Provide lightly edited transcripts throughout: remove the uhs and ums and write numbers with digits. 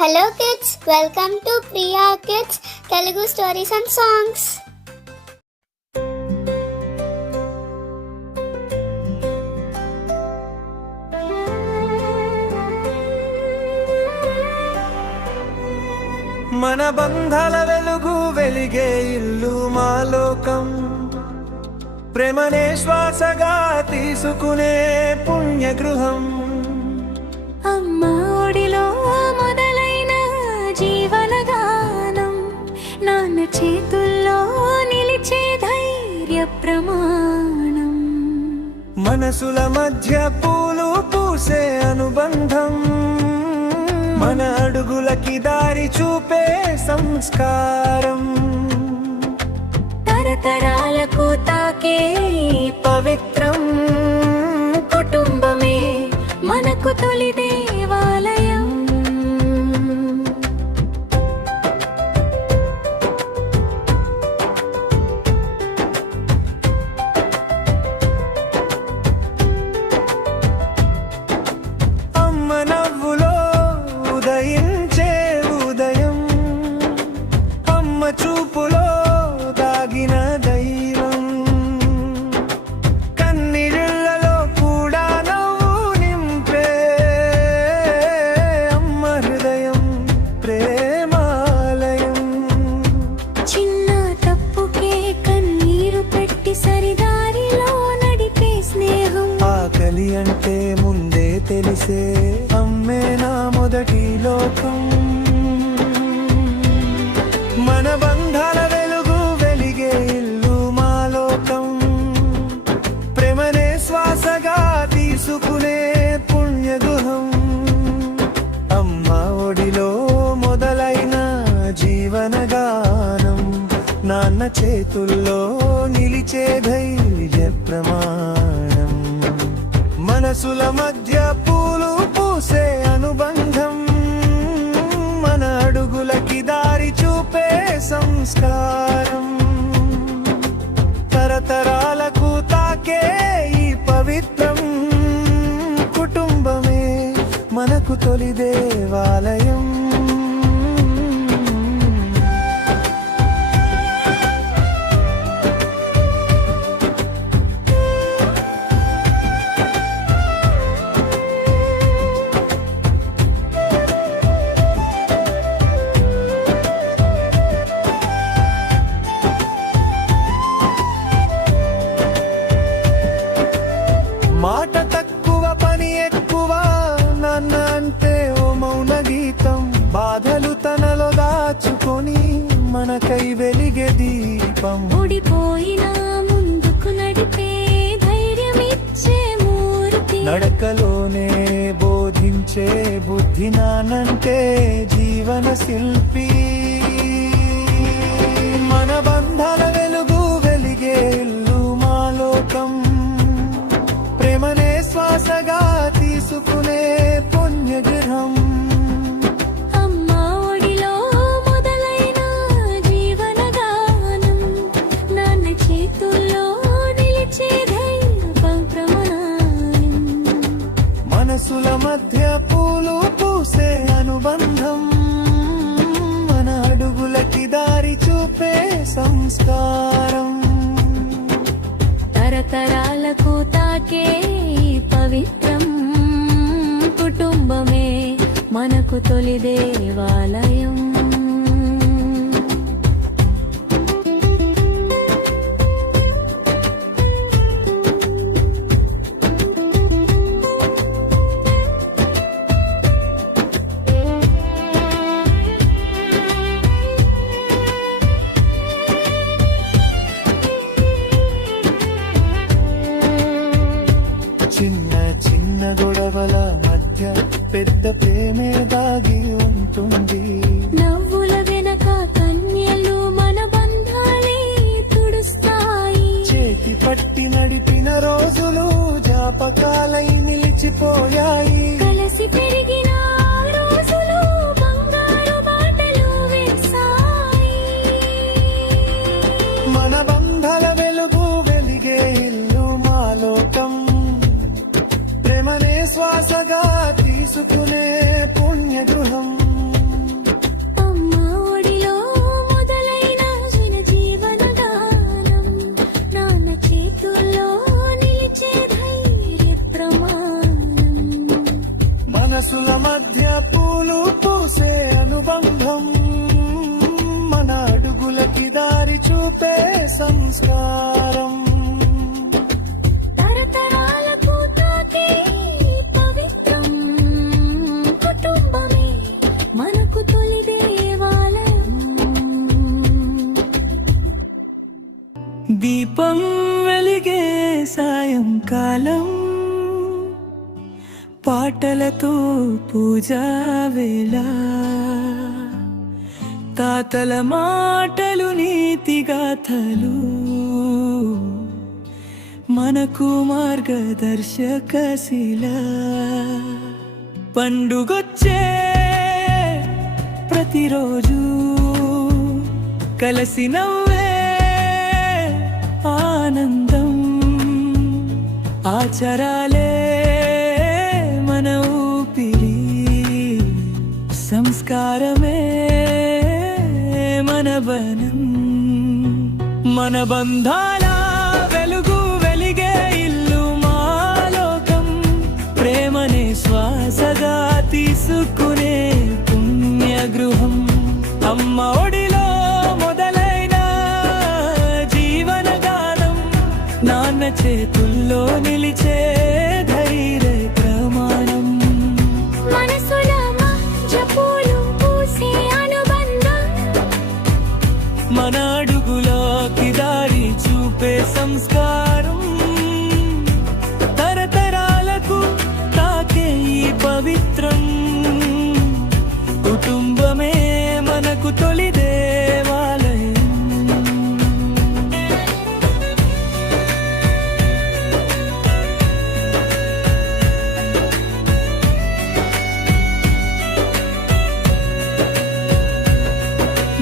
Hello kids, welcome to Priya kids Telugu stories and songs. మన బంధాల వెలుగు వెలిగే ఇల్లు మా లోకం, ప్రేమనే శ్వాసగా తీసుకునే పుణ్యగృహం. అమ్మా ఒడిలో మొదలైన జీవనగానం, నాన్న చేతుల్లో నిలిచే ధైర్య ప్రమాణం. మనసుల మధ్య పూలు పూసే అనుబంధం, మన అడుగులకి దారి చూపే సంస్కారం. తరతరాలకు తాకే పవిత్రం కుటుంబమే మనకు తొలి దేవాలయం. అమ్మ నవ్వులో ఉదయించే ఉదయం, అమ్మ చూపులో దాగిన దైవం, కన్నీళ్ళలో కూడా నవ్వు నింపే అమ్మ హృదయం ప్రేమాలయం. చిన్న తప్పుకే కన్నీరు పెట్టి సరిదారిలో నడిపే స్నేహం, ఆకలి అంటే ముందే తెలిసే అమ్మే నా మొదటి లోకం. మన బంధాల వెలుగు వెలిగే ఇల్లు మా లోకం, ప్రేమనే శ్వాసగా తీసుకునే పుణ్యగుహం. అమ్మ ఒడిలో మొదలైన జీవనగానం, నాన్న చేతుల్లో నిలిచే ధైర్య ప్రమాణం. మనసుల మధ్య పూలు పూసే అనుబంధం, మన అడుగులకి దారి చూపే సంస్కారం. తరతరాలకు తాకే ఈ పవిత్రం కుటుంబమే మనకు తొలి దేవాలయం. మాట తక్కువ పని ఎక్కువ, నాన్న అంటే ఓ మౌన గీతం. బాధలు తనలో దాచుకొని మనకై వెలిగే దీపం. ఓడిపోయినా ముందుకు నడిపే ధైర్యమిచ్చే మూర్తి, నడకలోనే బోధించే బుద్ధి నానంటే జీవన శిల్పి. మన బంధాల వెలుగు వెలిగే ఇల్లు మా లోకం, ప్రేమనే శ్వాసగా తీసుకునే పుణ్యగృహం. అమ్మా ఒడిలో మొదలైన జీవనగానం, నాన్న చేతుల్లో నిలిచే ధైర్య ప్రమాణం. మనసుల మధ్య పూలు పూసే అనుబంధం, మన అడుగులకి దారి చూపే సంస్కారం. తరతరాలకు తాకే పవిత్రం కుటుంబమే మనకు తొలి దేవాలయం. చిన్న చిన్న గొడవల మధ్య పెద్ద ప్రేమే దాగి ఉంటుంది. నవ్వుల వెనక కన్యలు మన బంధాలే తుడుస్తాయి. చేతి పట్టి నడిపిన రోజులు జ్ఞాపకాలై నిలిచిపోయాయి. కలిసి పెరిగిన రోజులు బంగారు బాటలు వేశాయి. మన బంధాల వెలుగు వెలిగే ఇల్లు మా లోకం, ప్రేమనే శ్వాసగా తీసుకునే పుణ్యగృహం. పూలు పూసే అనుబంధం మన అడుగులకి దారి చూపే సంస్కారం తరతరాలకు తాకే పవిత్రం కుటుంబమే మనకు తొలి దేవాలయం. దీపం వెలిగే సాయంకాలం పాటలతో పూజా వేళ తాతల మాటలు నీతిగాథలు మనకు మార్గదర్శక శిల పండుగొచ్చే ప్రతిరోజు కలసి నవ్వే ఆనందం ఆచారాలే మన ఊపిరి సంస్కారమే మన బనం మన బంధాల వెలుగు వెలిగే ఇల్లు మా లోకం ప్రేమనే శ్వాసగా తీసుకునే పుణ్యగృహం అమ్మ ఒడిలో మొదలైన జీవనగానం నాన్న చేతుల్లో నిలిచే ధైర్య ప్రమాణం మనసుల మధ్య పూలు పూసే అనుబంధం మన అడుగులోకి దారి చూపే సంస్కారం తరతరాలకు తాకే ఈ పవిత్రం కుటుంబమే మనకు తొలి దేవాలయం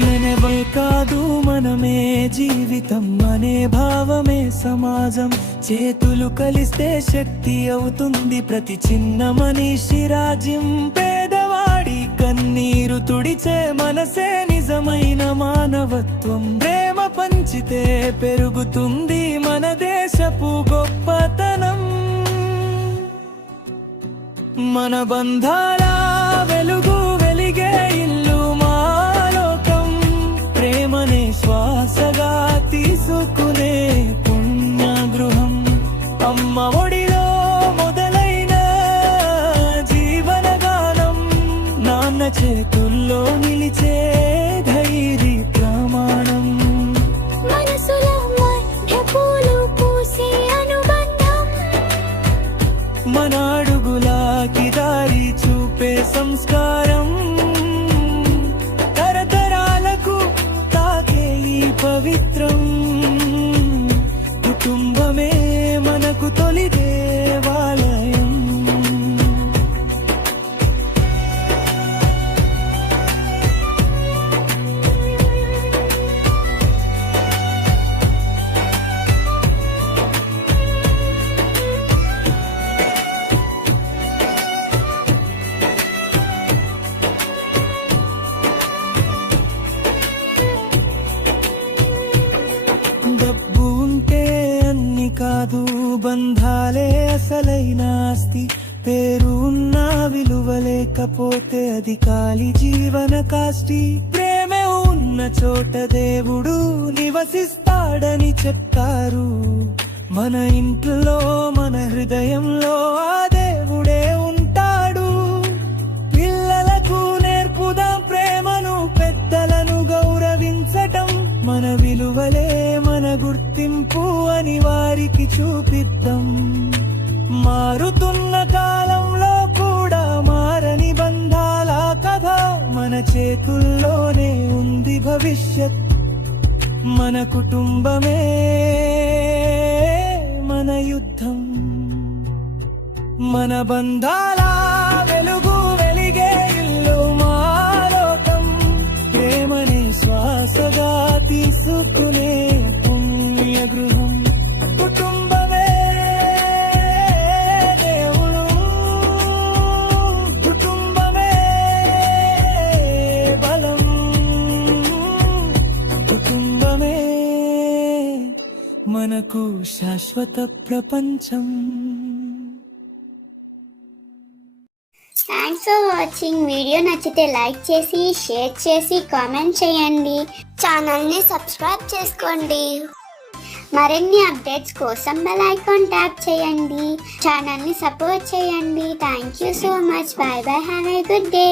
మనమే కాదు మనమే జీవితం అనే భావమే సమాజం చేతులు కలిస్తే శక్తి అవుతుంది ప్రతి చిన్న మనిషి రాజ్యం పేదవాడి కన్నీరు తుడిచే మనసే నిజమైన మానవత్వం ప్రేమ పంచితే పెరుగుతుంది మన దేశపు గొప్పతనం మన బంధాల వెలుగు వెలిగే ఇల్లు మా లోకం ప్రేమనే శ్వాసగా తీసుకునే పుణ్యగృహం అమ్మ ఒడిలో మొదలైన జీవనగానం నాన్న చేతుల్లో నిలిచే ధైర్య ప్రమాణం మనసుల మధ్య పూలు పూసే అనుబంధం మన అడుగులాకి దారి చూపే సంస్కారం తరతరాలకు తాకే ఈ పవిత్రం కుటుంబమే మనకు తొలి దేవాలయం డబ్బు ఉంటే అన్ని కాదు బంధాలే అసలైన ఆస్తి పేరు ఉన్న విలువ లేకపోతే అది కాలి జీవన కాష్టి ప్రేమే ఉన్న చోట దేవుడు నివసిస్తాడని చెప్తారు మన ఇంట్లో మన హృదయంలో ఆ దేవుడే ఉంటాడు పిల్లలకు నేర్పుదాం ప్రేమను పెద్దలను గౌరవించటం మన విలువలే మన గుర్తింపు అని వారికి చూపిద్దాం మారుతున్న కాలంలో కూడా మారని బంధాల కథ మన చేతుల్లోనే ఉంది భవిష్యత్ మన కుటుంబమే మన యుద్ధం మన బంధాల వెలుగు వెలిగే ఇల్లు మా లోకం ప్రేమనే శ్వాసగా తీసుకునే పుణ్యగృహం కుటుంబమే దేవుడు కుటుంబమే బలం కుటుంబమే మనకు శాశ్వత ప్రపంచం థ్యాంక్స్ ఫర్ వాచింగ్. వీడియో నచ్చితే లైక్ చేసి షేర్ చేసి కామెంట్ చేయండి. ఛానల్ని సబ్స్క్రైబ్ చేసుకోండి. మరిన్ని అప్డేట్స్ కోసం బెల్ ఐకాన్ ట్యాప్ చేయండి. ఛానల్ని సపోర్ట్ చేయండి. Thank you so much. By by. Have a good day.